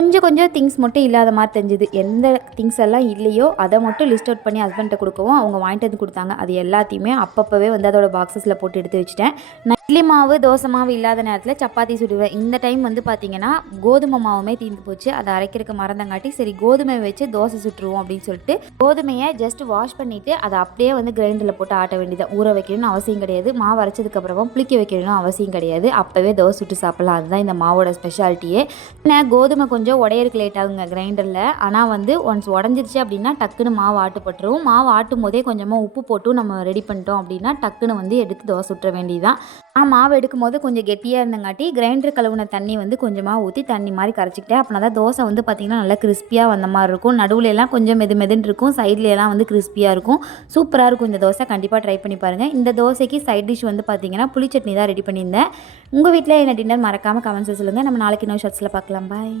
கொஞ்சம் கொஞ்சம் திங்ஸ் மட்டும் இல்லாத மாதிரி தெரிஞ்சுது. எந்த திங்ஸ் எல்லாம் இல்லையோ அதை மட்டும் லிஸ்ட் அவுட் பண்ணி ஹஸ்பண்ட்ட கொடுக்கவும் அவங்க வாங்கிட்டு வந்து கொடுத்தாங்க. அது எல்லாத்தையுமே அப்பப்போவே வந்து அதோட பாக்ஸஸில் போட்டு எடுத்து வச்சுட்டேன். நான் இட்லி மாவு தோசை மாவு இல்லாத நேரத்தில் சப்பாத்தி சுடுவேன். இந்த டைம் வந்து பார்த்திங்கன்னா கோதுமை மாவுமே தீர்ந்து போச்சு. அதை அரைக்கிறதுக்கு மறந்தங்காட்டி சரி கோதுமை வச்சு தோசை சுட்டுருவோம் அப்படின்னு சொல்லிட்டு கோதுமையை ஜஸ்ட் வாஷ் பண்ணிவிட்டு அதை அப்படியே வந்து கிரைண்டரில் போட்டு ஆட்ட வேண்டியதான். ஊற வைக்கணும்னு அவசியம் கிடையாது. மாவு அரைச்சதுக்கப்புறமா புளிக்க வைக்கணும்னு அவசியம் கிடையாது. அப்போவே தோசை சுட்டு சாப்பிட்லாம். அதுதான் இந்த மாவோட ஸ்பெஷாலிட்டியே. ஏன்னா கோதுமை கொஞ்சம் உடையறதுக்கு லேட் ஆகுங்க கிரைண்டரில். ஆனால் வந்து ஒன்ஸ் உடஞ்சிருச்சு அப்படின்னா டக்குன்னு மாவு ஆட்டுப்பட்டுரும். மாவு ஆட்டும் போதே கொஞ்சமாக உப்பு போட்டு நம்ம ரெடி பண்ணிட்டோம் அப்படின்னா டக்குன்னு வந்து எடுத்து தோசை சுட்டுற வேண்டியதான். மாவு எடுக்கும் போது கொஞ்சம் கெட்டியாக இருந்தங்காட்டி கிரைண்டர் கழுவுன தண்ணி வந்து கொஞ்சமாக ஊற்றி தண்ணி மாதிரி கரைச்சிக்கிட்டேன். அப்படின்னா தான் தோசை வந்து பார்த்திங்கன்னா நல்லா கிறிஸ்பியாக வந்த மாதிரி இருக்கும். நடுவில் எல்லாம் கொஞ்சம் மெதுன்னு இருக்கும். சைட்லலாம் வந்து கிறிஸ்பியாக இருக்கும். சூப்பராக இருக்கும் இந்த தோசை. கண்டிப்பாக ட்ரை பண்ணி பாருங்கள். இந்த தோசைக்கு சைட் டிஷ் வந்து பார்த்திங்கன்னா புளி சட்னி தான் ரெடி பண்ணியிருந்தேன். உங்கள் வீட்டில் என்ன டின்னர் மறக்காமல் கமெண்ட்ஸில் சொல்லுங்கள். நம்ம நாளைக்கு இன்னொரு ஷார்ட்ஸில் பார்க்கலாம். பாய்.